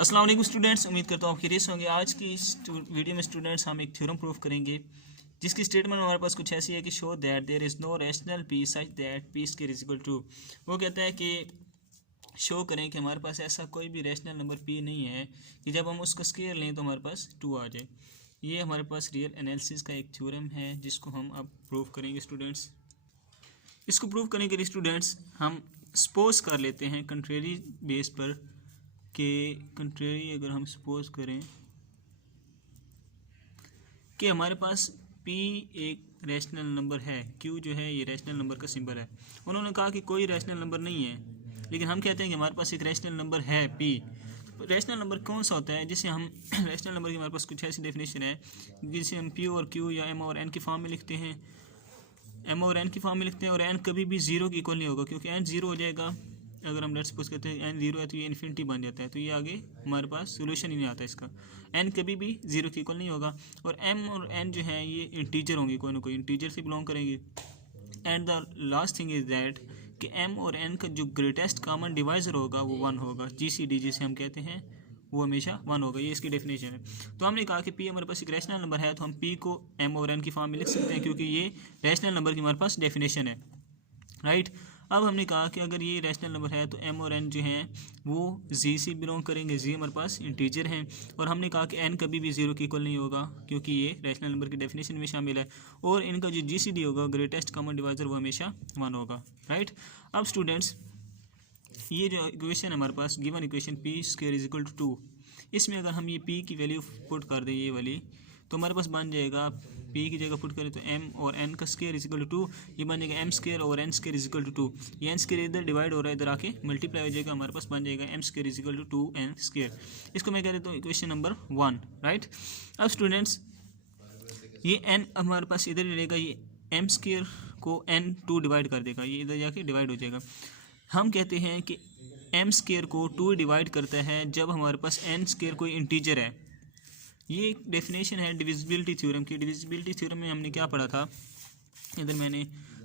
अस्सलाम वालेकुम स्टूडेंट्स, उम्मीद करता हूँ आप खैरियत से होंगे। आज की इस वीडियो में स्टूडेंट्स हम एक थ्योरम प्रूफ करेंगे जिसकी स्टेटमेंट हमारे पास कुछ ऐसी है कि show that there is no rational P such that P square is equal to. वो कहता है कि शो करें कि हमारे पास ऐसा कोई भी रैशनल नंबर पी नहीं है कि जब हम उसका स्क्वायर लें तो हमारे पास 2 आ जाए। ये हमारे पास रियल एनालिसिस का एक थ्योरम है जिसको हम अब प्रूफ करेंगे स्टूडेंट्स। इसको प्रूव करने के लिए स्टूडेंट्स हम सपोज कर लेते हैं कंट्रेरी बेस पर कि कंट्रेरी अगर हम सपोज करें कि हमारे पास P एक रैशनल नंबर है, Q जो है ये रैशनल नंबर का सिंबल है। उन्होंने कहा कि कोई रैशनल नंबर नहीं है, लेकिन हम कहते हैं कि हमारे पास एक रैशनल नंबर है P। रैशनल नंबर कौन सा होता है जिसे हम रैशनल नंबर की हमारे पास कुछ ऐसी डेफिनेशन है जिसे हम P और Q या M और N की फॉर्म में लिखते हैं। M और N की फॉर्म में लिखते हैं और N कभी भी ज़ीरो की इक्वल नहीं होगा क्योंकि N ज़ीरो हो जाएगा। अगर हम लेट्स सपोज करते हैं N ज़ीरो है तो ये इन्फिनिटी बन जाता है, तो ये आगे हमारे पास सोल्यूशन ही नहीं आता इसका। N कभी भी ज़ीरो की इक्वल नहीं होगा और M और N जो है ये इंटीजर होंगे, कोई ना कोई इंटीजर से बिलोंग करेंगे। And the last thing is that कि M और N का जो ग्रेटेस्ट कॉमन डिवाइज़र होगा वो 1 होगा। GCD जिसे हम कहते हैं वो हमेशा 1 होगा। ये इसकी डेफिनेशन है। तो हमने कहा कि P हमारे पास एक रैशनल नंबर है तो हम P को M और N की फॉर्म में लिख सकते हैं क्योंकि ये रैशनल नंबर की हमारे पास डेफिनेशन है, राइट। अब हमने कहा कि अगर ये रैशनल नंबर है तो M और N जो हैं वो Z से बिलोंग करेंगे। Z हमारे पास इंटीजर हैं और हमने कहा कि N कभी भी ज़ीरो की इक्वल नहीं होगा क्योंकि ये रैशनल नंबर की डेफिनेशन में शामिल है और इनका जो GCD होगा ग्रेटेस्ट कॉमन डिवाइज़र वो हमेशा 1 होगा, राइट। अब स्टूडेंट्स ये जो इक्वेशन है हमारे पास given equation P square is equal to 2, इसमें अगर हम ये P की वैल्यू पुट कर दें ये वाली तो हमारे पास बन जाएगा P की जगह पुट करें तो M और N का स्क्वायर इज इक्वल टू 2, ये बन जाएगा M स्क्वायर और N square is equal to 2। ये N स्क्वायर इधर डिवाइड हो रहा है, इधर आके मल्टीप्लाई हो जाएगा, हमारे पास बन जाएगा M square is equal to 2N square. इसको मैं कह देता हूँ इक्वेशन नंबर 1, राइट। अब स्टूडेंट्स ये N हमारे पास इधर ही रहेगा, ये M स्क्वायर को N 2 डिवाइड कर देगा, ये इधर जाके डिवाइड हो जाएगा। हम कहते हैं कि M स्क्वायर को 2 डिवाइड करता है जब हमारे पास N स्क्वायर कोई इंटीजर है। ये एक डेफिनेशन है डिविजिबिलिटी थ्योरम की। डिविजिबिलिटी थ्योरम में हमने क्या पढ़ा था, इधर मैंने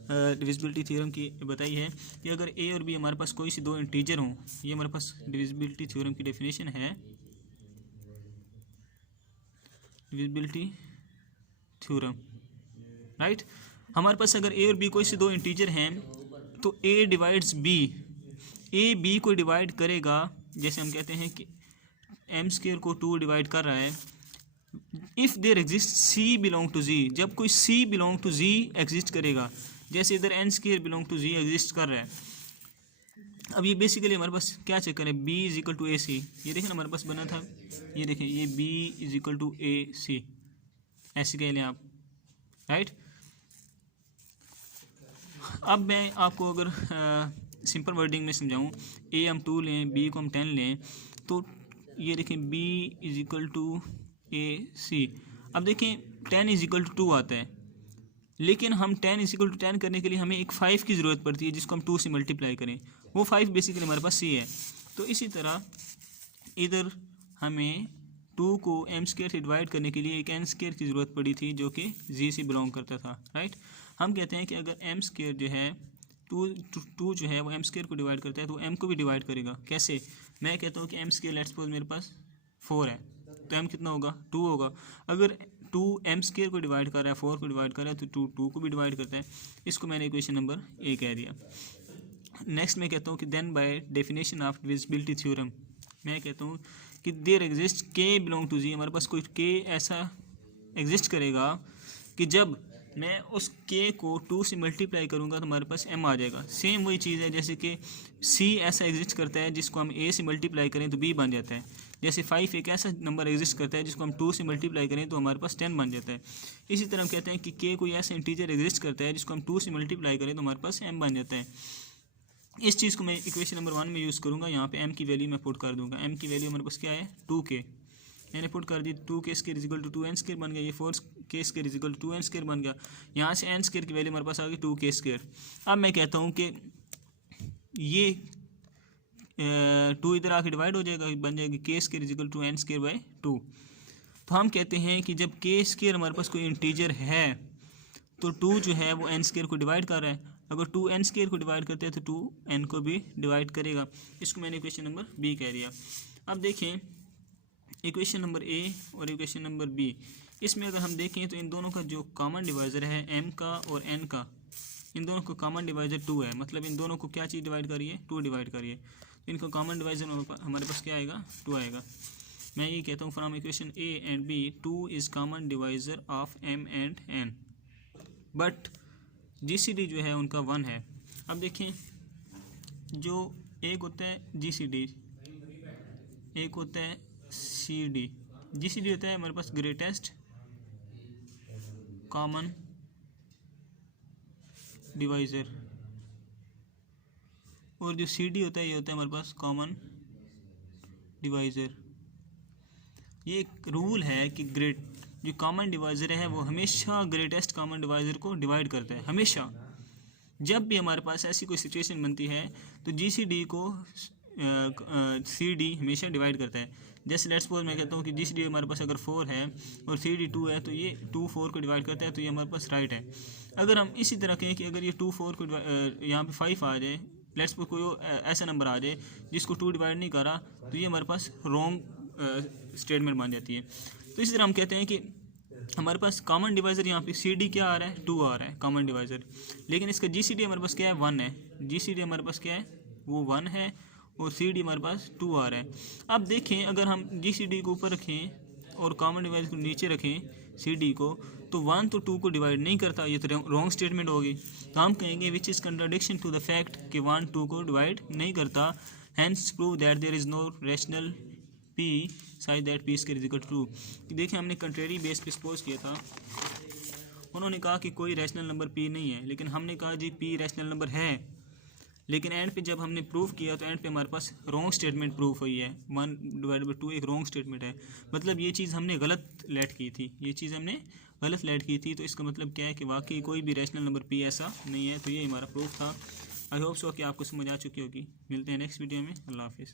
डिविजिबिलिटी थ्योरम की बताई है कि अगर A और B हमारे पास कोई से 2 इंटीजर हों, ये हमारे पास डिविजिबिलिटी थ्योरम की डेफिनेशन है। Divisibility theorem, right. हमारे पास अगर A और B कोई से 2 इंटीजर हैं तो A divides B, A B को डिवाइड करेगा। जैसे हम कहते हैं कि M स्क्वायर को 2 डिवाइड कर रहा है। If there exist C belong to Z, जब कोई C belong to Z exist करेगा, जैसे इधर N square belong to Z exist कर रहा है। अब ये बेसिकली हमारे पास क्या चक्कर है, B is equal to AC। ये देखें हमारे पास बना था, ये देखें ये B is equal to AC, ऐसे कह लें आप, राइट। अब मैं आपको अगर सिंपल वर्डिंग में समझाऊँ, A हम 2 लें, B को हम 10 लें, तो ये देखें B is equal to AC। अब देखें 10 इज इक्वल टू 2 आता है, लेकिन हम 10 इज इक्वल टू 10 करने के लिए हमें एक 5 की ज़रूरत पड़ती है जिसको हम 2 से मल्टीप्लाई करें। वो 5 बेसिकली हमारे पास C है। तो इसी तरह इधर हमें 2 को M स्क्वायर से डिवाइड करने के लिए एक N स्क्वायर की ज़रूरत पड़ी थी जो कि Z से बिलोंग करता था, राइट। हम कहते हैं कि अगर M स्क्वायर जो है 2 जो है वो M स्क्वायर को डिवाइड करता है तो M को भी डिवाइड करेगा। कैसे, मैं कहता हूँ कि M स्क्वायर लेट्स सपोज मेरे पास 4 है तो M कितना होगा, 2 होगा। अगर 2 M स्क्वायर को डिवाइड कर रहा है, 4 को डिवाइड कर रहा है तो 2 को भी डिवाइड करता है। इसको मैंने इक्वेशन नंबर A कह दिया। नेक्स्ट मैं कहता हूँ कि then by definition of divisibility theorem, मैं कहता हूँ कि there exist K belong to Z, हमारे पास कोई K ऐसा एग्जिस्ट करेगा कि जब मैं उस K को 2 से मल्टीप्लाई करूँगा तो हमारे पास M आ जाएगा। सेम वही चीज़ है जैसे कि C ऐसा एग्जिस्ट करता है जिसको हम A से मल्टीप्लाई करें तो B बन जाता है। जैसे 5 एक ऐसा नंबर एग्जिस्ट करता है जिसको हम 2 से मल्टीप्लाई करें तो हमारे पास 10 बन जाता है। इसी तरह हम कहते हैं कि K कोई ऐसा इंटीजर एग्जिस्ट करता है जिसको हम 2 से मल्टीप्लाई करें तो हमारे पास M बन जाता है। इस चीज़ को मैं इक्वेशन नंबर 1 में यूज़ करूँगा। यहाँ पे M की वैल्यू मैं पुट कर दूँगा। M की वैल्यू हमारे पास क्या है, 2K। मैंने पुट कर दी, 2K square is equal to 2N square बन गया, ये 4K square is equal to 2N square बन गया। यहाँ से N स्क्वायर की वैल्यू हमारे पास आ गई 2K स्क्वायर। अब मैं कहता हूँ कि ये 2 इधर आके डिवाइड हो जाएगा, बन जाएगी K square is equal to N square by 2। तो हम कहते हैं कि जब K स्क्वायर हमारे पास कोई इंटीजर है तो 2 जो है वो N स्क्वायर को डिवाइड कर रहा है। अगर 2 N स्क्वायर को डिवाइड करते हैं तो 2 N को भी डिवाइड करेगा। इसको मैंने क्वेश्चन नंबर B कह दिया। अब देखें इक्वेशन नंबर ए और इक्वेशन नंबर बी, इसमें अगर हम देखें तो इन दोनों का जो कॉमन डिवाइज़र है m का और n का, इन दोनों का कॉमन डिवाइज़र 2 है। मतलब इन दोनों को क्या चीज़ डिवाइड करी है, 2 डिवाइड करी है। तो इनका कॉमन डिवाइज़र हमारे पास क्या आएगा, 2 आएगा। मैं ये कहता हूँ from equation A and B 2 is common divisor of m and n, but GCD जो है उनका 1 है। अब देखें, जो एक होता है GCD, एक होता है CD। GCD होता है हमारे पास ग्रेटेस्ट कॉमन डिवाइज़र, और जो CD होता है ये होता है हमारे पास कॉमन डिवाइज़र। ये एक रूल है कि जो कॉमन डिवाइज़र है वो हमेशा ग्रेटेस्ट कॉमन डिवाइज़र को डिवाइड करता है। हमेशा जब भी हमारे पास ऐसी कोई सिचुएशन बनती है तो GCD को CD हमेशा डिवाइड करता है। जैसे लेट्स सपोज मैं कहता हूँ कि GCD हमारे पास अगर 4 है और CD 2 है, तो ये 2 4 को डिवाइड करता है, तो ये हमारे पास राइट है। अगर हम इसी तरह कहें कि अगर ये 2 4 को यहाँ पे 5 आ जाए, लेट्स सपोज कोई ऐसा नंबर आ जाए जिसको 2 डिवाइड नहीं करा, तो ये हमारे पास रॉन्ग स्टेटमेंट बन जाती है। तो इसी तरह हम कहते हैं कि हमारे पास कॉमन डिवाइज़र यहाँ पे CD क्या आ रहा है, 2 आ रहा है कॉमन डिवाइज़र, लेकिन इसका GCD हमारे पास क्या है, 1 है। GCD हमारे पास क्या है, वो 1 है, और CD हमारे पास 2 आ रहा है। अब देखें, अगर हम GCD को ऊपर रखें और कॉमन डिवाइज़र को नीचे रखें CD को, तो 1 तो 2 को डिवाइड नहीं करता, ये तो रॉन्ग स्टेटमेंट होगी। तो हम कहेंगे which is contradiction to the fact कि 1 2 को डिवाइड नहीं करता, hence prove that there is no rational P such that P square is equal to 2। देखिए, हमने कंट्रेरी बेस पे सपोज किया था, उन्होंने कहा कि कोई रैशनल नंबर P नहीं है, लेकिन हमने कहा जी P रैशनल नंबर है, लेकिन एंड पे जब हमने प्रूव किया तो एंड पे हमारे पास रॉन्ग स्टेटमेंट प्रूफ हुई है। 1 डिवाइड बाई 2 एक रॉन्ग स्टेटमेंट है, मतलब ये चीज़ हमने गलत लेट की थी, ये चीज़ हमने गलत लेट की थी। तो इसका मतलब क्या है कि वाकई कोई भी रैशनल नंबर P ऐसा नहीं है। तो ये हमारा प्रूफ था। आई होप सो कि आपको समझ आ चुकी होगी। मिलते हैं नेक्स्ट वीडियो में। अल्लाह हाफिज़।